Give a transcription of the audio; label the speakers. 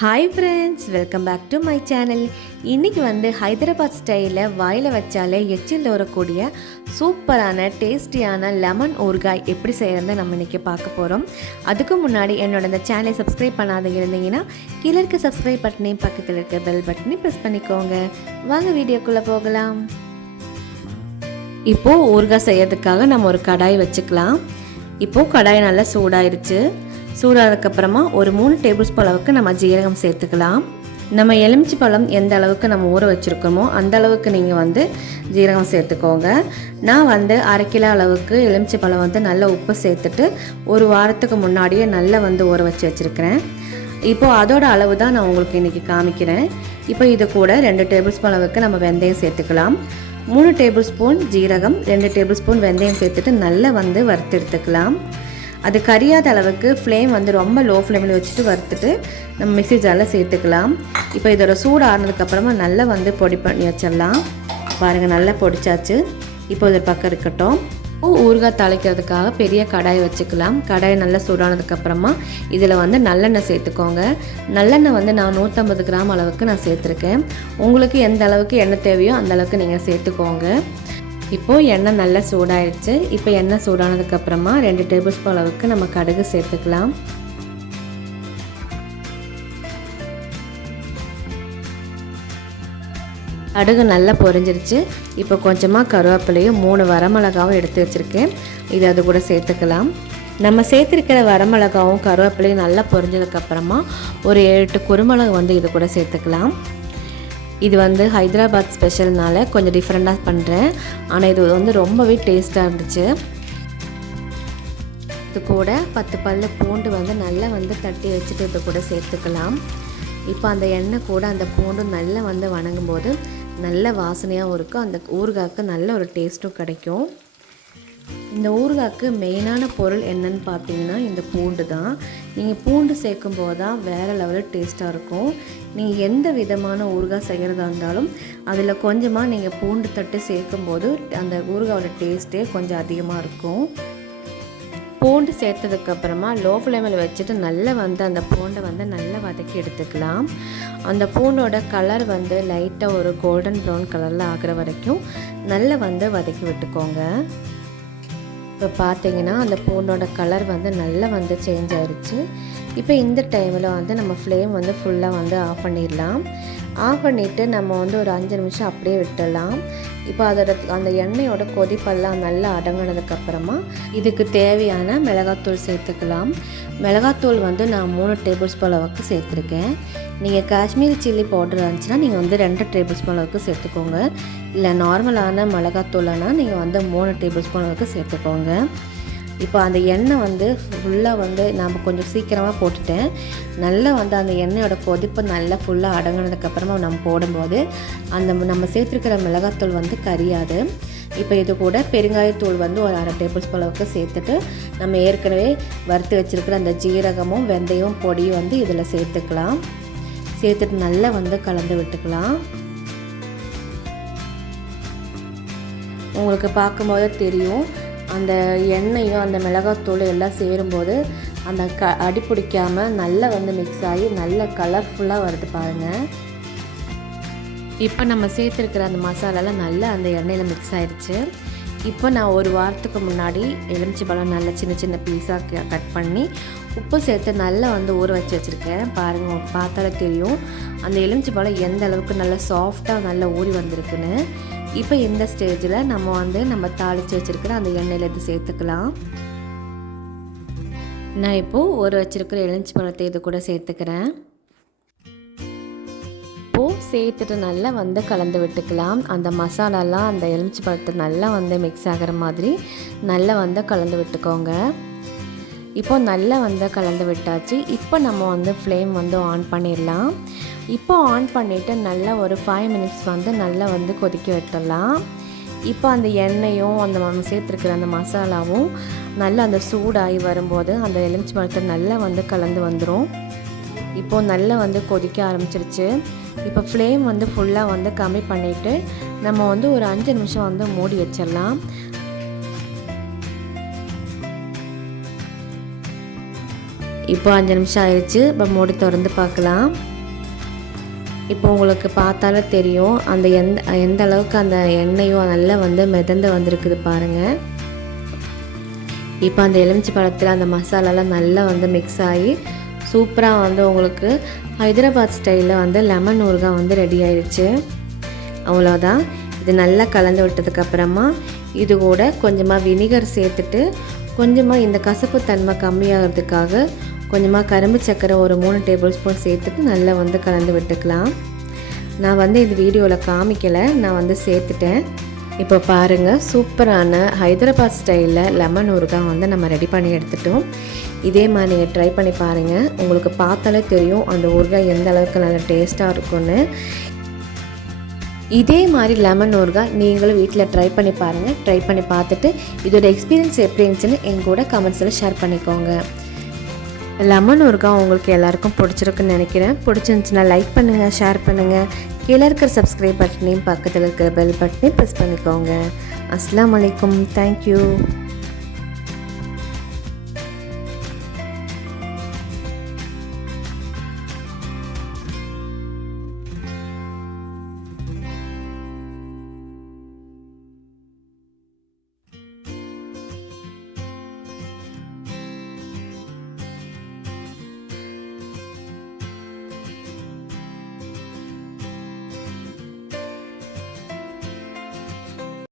Speaker 1: Hi friends welcome back to my channel இன்றைக்கி வந்து ஹைதராபாத் ஸ்டைலில் வாயில் வச்சாலே எச்சில் வரக்கூடிய சூப்பரான டேஸ்டியான லெமன் ஊறுகாய் எப்படி செய்கிறத நம்ம இன்றைக்கி பார்க்க போகிறோம் அதுக்கு முன்னாடி என்னோட இந்த சேனலை சப்ஸ்கிரைப் பண்ணாத இருந்தீங்கன்னா கீழே இருக்க சப்ஸ்கிரைப் பட்டனையும் பக்கத்தில் இருக்க பெல் பட்டனையும் ப்ரெஸ் பண்ணிக்கோங்க. வாங்க வீடியோக்குள்ளே போகலாம். இப்போது ஊறுகாய் செய்யறதுக்காக நம்ம ஒரு கடாய் வச்சுக்கலாம். இப்போது கடாய் நல்லா சூடாயிருச்சு. சூடானதுக்கப்புறமா ஒரு மூணு டேபிள் ஸ்பூன் அளவுக்கு நம்ம ஜீரகம் சேர்த்துக்கலாம். நம்ம எலுமிச்சி பழம் எந்த அளவுக்கு நம்ம ஊற வச்சுருக்கோமோ அந்த அளவுக்கு நீங்கள் வந்து ஜீரகம் சேர்த்துக்கோங்க. நான் வந்து அரை கிலோ அளவுக்கு எலுமிச்சி பழம் வந்து நல்ல உப்பு சேர்த்துட்டு ஒரு வாரத்துக்கு முன்னாடியே நல்லா வந்து ஊற வச்சு வச்சுருக்கிறேன். இப்போது அதோட அளவு தான் நான் உங்களுக்கு இன்றைக்கி காமிக்கிறேன். இப்போ இது கூட ரெண்டு டேபிள் ஸ்பூன் அளவுக்கு நம்ம வெந்தயம் சேர்த்துக்கலாம். மூணு டேபிள் ஸ்பூன் ஜீரகம் ரெண்டு டேபிள் ஸ்பூன் வெந்தயம் சேர்த்துட்டு நல்லா வந்து வறுத்து எடுத்துக்கலாம். அது கரியாத அளவுக்கு ஃப்ளேம் வந்து ரொம்ப லோ ஃப்ளேமில் வச்சுட்டு வறுத்துட்டு நம்ம மிக்சி ஜாரில் சேர்த்துக்கலாம். இப்போ இதோட சூடு ஆறுனதுக்கப்புறமா நல்லா வந்து பொடி பண்ணி வச்சிடலாம். பாருங்கள் நல்லா பொடிச்சாச்சு. இப்போ இது பக்கம் இருக்கட்டும். ஊறுகாய் தாளிக்கிறதுக்காக பெரிய கடாய் வச்சுக்கலாம். கடாய் நல்லா சூடானதுக்கப்புறமா இதில் வந்து நல்லெண்ணெய் சேர்த்துக்கோங்க. நல்லெண்ணெய் வந்து நான் நூற்றம்பது கிராம் அளவுக்கு நான் சேர்த்துருக்கேன். உங்களுக்கு எந்த அளவுக்கு எண்ணெய் தேவையோ அந்த அளவுக்கு நீங்கள் சேர்த்துக்கோங்க. இப்போது எண்ணெய் நல்லா சூடாயிடுச்சு இப்போ எண்ணெய் சூடானதுக்கப்புறமா ரெண்டு டேபிள் ஸ்பூன் அளவுக்கு நம்ம கடுகு சேர்த்துக்கலாம். கடுகு நல்லா பொரிஞ்சிருச்சு. இப்போ கொஞ்சமாக கருவேப்பிலையும் மூணு வரமிளகாவும் எடுத்து வச்சுருக்கேன். இது அது கூட சேர்த்துக்கலாம். நம்ம சேர்த்துருக்கிற வரமிளகாவும் கருவேப்பிலையும் நல்லா பொரிஞ்சதுக்கப்புறமா ஒரு எட்டு குருமிளகு வந்து இது கூட சேர்த்துக்கலாம். இது வந்து ஹைதராபாத் ஸ்பெஷல்னால கொஞ்சம் டிஃப்ரெண்ட்டாக பண்ணுறேன் ஆனால் இது வந்து ரொம்பவே டேஸ்ட்டாக இருந்துச்சு. இது கூட பத்து பல்ல பூண்டு வந்து நல்லா வந்து தட்டி வச்சுட்டு இது கூட சேர்த்துக்கலாம். இப்போ அந்த எண்ணெய் கூட அந்த பூண்டு நல்லா வந்து வணங்கும் போது நல்ல வாசனையாகவும் இருக்கும். அந்த ஊறுகாய்க்கு நல்ல ஒரு டேஸ்ட்டும் கிடைக்கும். இந்த ஊறுகாய்க்கு மெயினான பொருள் என்னன்னு பார்த்தீங்கன்னா இந்த பூண்டு தான். நீங்கள் பூண்டு சேர்க்கும் போது தான் வேறு லெவலில் டேஸ்ட்டாக இருக்கும். நீங்கள் எந்த விதமான ஊறுகாய் செய்கிறதா இருந்தாலும் அதில் கொஞ்சமாக நீங்கள் பூண்டு தட்டு சேர்க்கும் போது அந்த ஊறுகாயோட டேஸ்ட்டே கொஞ்சம் அதிகமாக இருக்கும். பூண்டு சேர்த்ததுக்கப்புறமா லோ ஃப்ளேமில் வச்சுட்டு நல்லா வந்து அந்த பூண்டை வந்து நல்லா வதக்கி எடுத்துக்கலாம். அந்த பூண்டோட கலர் வந்து லைட்டாக ஒரு கோல்டன் ப்ரௌன் கலரில் ஆகிற வரைக்கும் நல்லா வந்து வதக்கி விட்டுக்கோங்க. இப்போ பார்த்தீங்கன்னா அந்த பூண்டோட கலர் வந்து நல்லா வந்து சேஞ்ச் ஆயிடுச்சு இப்போ இந்த டைமில் வந்து நம்ம ஃப்ளேம் வந்து ஃபுல்லாக வந்து ஆஃப் பண்ணிடலாம். ஆஃப் பண்ணிவிட்டு நம்ம வந்து ஒரு அஞ்சு நிமிஷம் அப்படியே விட்டுடலாம். இப்போ அதோட அந்த எண்ணெயோட கொதிப்பெல்லாம் நல்லா அடங்கினதுக்கப்புறமா இதுக்கு தேவையான மிளகாத்தூள் சேர்த்துக்கலாம். மிளகாத்தூள் வந்து நான் மூணு டேபிள் ஸ்பூன் அளவுக்கு சேர்த்துருக்கேன். நீங்கள் காஷ்மீரி சில்லி பவுடர் இருந்துச்சுன்னா நீங்கள் வந்து ரெண்டு டேபிள் ஸ்பூன் அளவுக்கு சேர்த்துக்கோங்க. இல்லை நார்மலான மிளகாத்தூள்னா நீங்கள் வந்து மூணு டேபிள் ஸ்பூன் அளவுக்கு சேர்த்துக்கோங்க. இப்போ அந்த எண்ணெய் வந்து ஃபுல்லாக வந்து நாம் கொஞ்சம் சீக்கிரமாக போட்டுட்டேன். நல்லா வந்து அந்த எண்ணெயோட கொதிப்பு நல்லா ஃபுல்லாக அடங்கினதுக்கப்புறமா நம்ம போடும்போது அந்த நம்ம சேர்த்துருக்கிற மிளகாத்தூள் வந்து கரியாது. இப்போ இது கூட பெருங்காயத்தூள் வந்து ஒரு அரை டேபிள் ஸ்பூன் அளவுக்கு சேர்த்துட்டு நம்ம ஏற்கனவே வறுத்து வச்சுருக்கிற அந்த ஜீரகமும் வெந்தயம் பொடியும் வந்து இதில் சேர்த்துக்கலாம். சேர்த்துட்டு நல்லா வந்து கலந்து விட்டுக்கலாம். உங்களுக்கு பார்க்கும்போது தெரியும் அந்த எண்ணெயும் அந்த மிளகாத்தூள் எல்லாம் சேரும்போது அந்த க அடி பிடிக்காமல் நல்லா வந்து மிக்ஸ் ஆகி நல்ல கலர்ஃபுல்லாக வருது பாருங்கள் இப்போ நம்ம சேர்த்துருக்கிற அந்த மசாலாலாம் நல்லா அந்த எண்ணெயில் மிக்ஸ் ஆயிடுச்சு இப்போ நான் ஒரு வாரத்துக்கு முன்னாடி எலுமிச்சி பழம் நல்லா சின்ன சின்ன பீஸாக கட் பண்ணி உப்பு சேர்த்து நல்லா வந்து ஊற வச்சு வச்சுருக்கேன். பாருங்கள் பார்த்தாலே தெரியும். அந்த எலுமிச்சி பழம் எந்த அளவுக்கு நல்லா சாஃப்டாக நல்லா ஊறி வந்திருக்குன்னு. இப்போ இந்த ஸ்டேஜில் நம்ம வந்து நம்ம தாளித்து வச்சுருக்கிற அந்த எண்ணெயில் இது சேர்த்துக்கலாம். நான் இப்போது ஒரு வச்சுருக்கிற எலுமிச்சி பழத்தை இது கூட சேர்த்துக்கிறேன். சேர்த்துட்டு நல்லா வந்து கலந்து விட்டுக்கலாம். அந்த மசாலாலாம் அந்த எலுமிச்சி பழத்தை நல்லா வந்து மிக்ஸ் ஆகிற மாதிரி நல்லா வந்து கலந்து விட்டுக்கோங்க. இப்போ நல்லா வந்து கலந்து விட்டாச்சு. இப்போ நம்ம வந்து ஃப்ளேம் வந்து ஆன் பண்ணிடலாம். இப்போ ஆன் பண்ணிவிட்டு நல்லா ஒரு ஃபைவ் மினிட்ஸ் வந்து நல்லா வந்து கொதிக்க விட்டுடலாம். இப்போ அந்த எண்ணெயும் அந்த நம்ம சேர்த்துருக்கிற அந்த மசாலாவும் நல்லா அந்த சூடாகி வரும்போது அந்த எலுமிச்சி பழத்தை நல்லா வந்து கலந்து வந்துடும் இப்போது நல்லா வந்து கொதிக்க ஆரம்பிச்சிருச்சு. இப்போ ஃப்ளேம் வந்து ஃபுல்லாக வந்து கம்மி பண்ணிவிட்டு நம்ம வந்து ஒரு அஞ்சு நிமிஷம் வந்து மூடி வச்சிடலாம். இப்போ அஞ்சு நிமிஷம் ஆயிடுச்சு இப்போ மூடி திறந்து பார்க்கலாம். இப்போ உங்களுக்கு பார்த்தாலே தெரியும். அந்த எந்த எந்த அளவுக்கு அந்த எண்ணெயும் நல்லா வந்து மிதந்து வந்திருக்குது பாருங்கள் இப்போ அந்த எலுமிச்சி பழத்தில் அந்த மசாலாலாம் நல்லா வந்து மிக்ஸ் ஆகி சூப்பராக வந்து உங்களுக்கு ஹைதராபாத் ஸ்டைலில் வந்து லெமன் ஊறுகாய் வந்து ரெடி ஆயிடுச்சு அவ்வளோதான் இது நல்லா கலந்து விட்டதுக்கப்புறமா இது கூட கொஞ்சமாக வினிகர் சேர்த்துட்டு கொஞ்சமாக இந்த கசப்பு தன்மை கம்மியாகிறதுக்காக கொஞ்சமாக கரும்பு சர்க்கரை ஒரு மூணு டேபிள் ஸ்பூன் சேர்த்துட்டு நல்லா வந்து கலந்து விட்டுக்கலாம். நான் வந்து இது வீடியோவில் காமிக்கலை. நான் வந்து சேர்த்துட்டேன். இப்போ பாருங்கள் சூப்பரான ஹைதராபாத் ஸ்டைலில் லெமன் ஊறுகாய் வந்து நம்ம ரெடி பண்ணி எடுத்துட்டோம். இதே மாதிரி நீங்கள் ட்ரை பண்ணி பாருங்கள் உங்களுக்கு பார்த்தாலே தெரியும் அந்த ஊறுகாய் எந்த அளவுக்கு நல்ல டேஸ்ட்டாக இருக்கும்னு. இதே மாதிரி லெமன் ஊறுகாய் நீங்களும் வீட்டில் ட்ரை பண்ணி பாருங்கள் ட்ரை பண்ணி பார்த்துட்டு இதோட எக்ஸ்பீரியன்ஸ் எப்படி இருந்துச்சுன்னு எங்கூட கமெண்ட்ஸில் ஷேர் பண்ணிக்கோங்க. லெமன் ஊறுகாய் உங்களுக்கு எல்லாருக்கும் பிடிச்சிருக்குன்னு நினைக்கிறேன். பிடிச்சிருந்துச்சுன்னா லைக் பண்ணுங்கள் ஷேர் பண்ணுங்கள் கீழே இருக்கிற சப்ஸ்கிரைப் பட்டனையும் பக்கத்தில் இருக்கிற பெல் பட்டனையும் ப்ரெஸ் பண்ணிக்கோங்க. அஸ்லாம் வலைக்கம் தேங்க்யூ